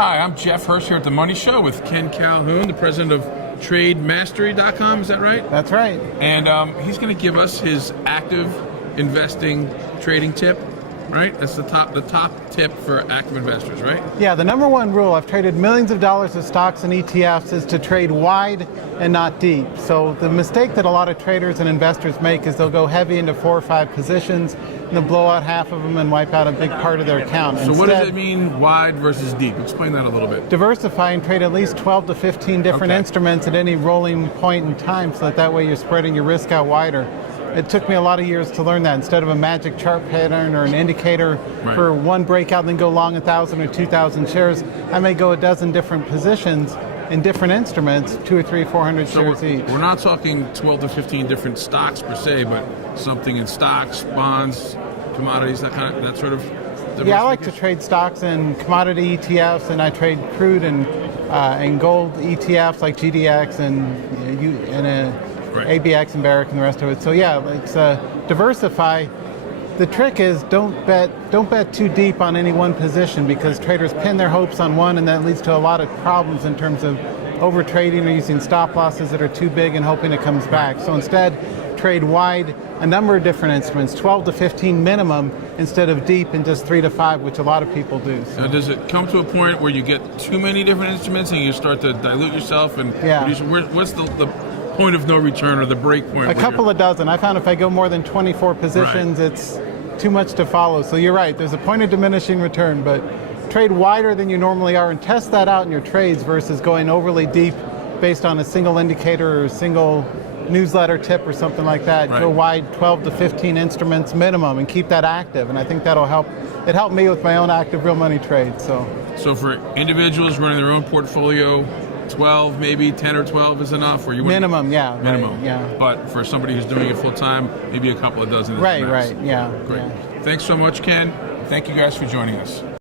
Hi, I'm Jeff Hirsch here at the Money Show with Ken Calhoun, the president of TradeMastery.com. Is that right? That's right. And he's going to give us his active investing trading tip, right? That's the top tip for active investors, right? Yeah, the number one rule, I've traded millions of dollars of stocks and ETFs, is to trade wide and not deep. So the mistake that a lot of traders and investors make is they'll go heavy into 4 or 5 positions and they'll blow out half of them and wipe out a big part of their account. So what does it mean, wide versus deep? Explain that a little bit. Diversify and trade at least 12 to 15 different instruments at any rolling point in time, so that way you're spreading your risk out wider. It took me a lot of years to learn that. Instead of a magic chart pattern or an indicator for one breakout and then go long 1,000 or 2,000 shares, I may go a dozen different positions in different instruments, 200 or 300, 400 shares each. We're not talking 12 to 15 different stocks per se, but something in stocks, bonds, commodities, that sort of. Yeah, I like to trade stocks and commodity ETFs, and I trade crude and gold ETFs like GDX and ABX and Barrick and the rest of it. So yeah, it's diversify. The trick is don't bet too deep on any one position, because traders pin their hopes on one, and that leads to a lot of problems in terms of over trading or using stop losses that are too big and hoping it comes back. So instead, trade wide a number of different instruments, 12 to 15 minimum, instead of deep in just 3 to 5, which a lot of people do. So. Now, does it come to a point where you get too many different instruments and you start to dilute yourself? And what's the point of no return or the break point? A couple of dozen. I found if I go more than 24 positions, it's too much to follow. So you're right, there's a point of diminishing return, but trade wider than you normally are and test that out in your trades versus going overly deep based on a single indicator or a single newsletter tip or something like that. Go wide, 12 to 15 instruments minimum, and keep that active, and I think that'll help. It helped me with my own active real money trade. So for individuals running their own portfolio, 12, maybe 10 or 12 is enough? Or you minimum, yeah. Minimum. Right, yeah. But for somebody who's doing it full time, maybe a couple of dozen is Right, max. yeah. Great. Yeah. Thanks so much, Ken. Thank you guys for joining us.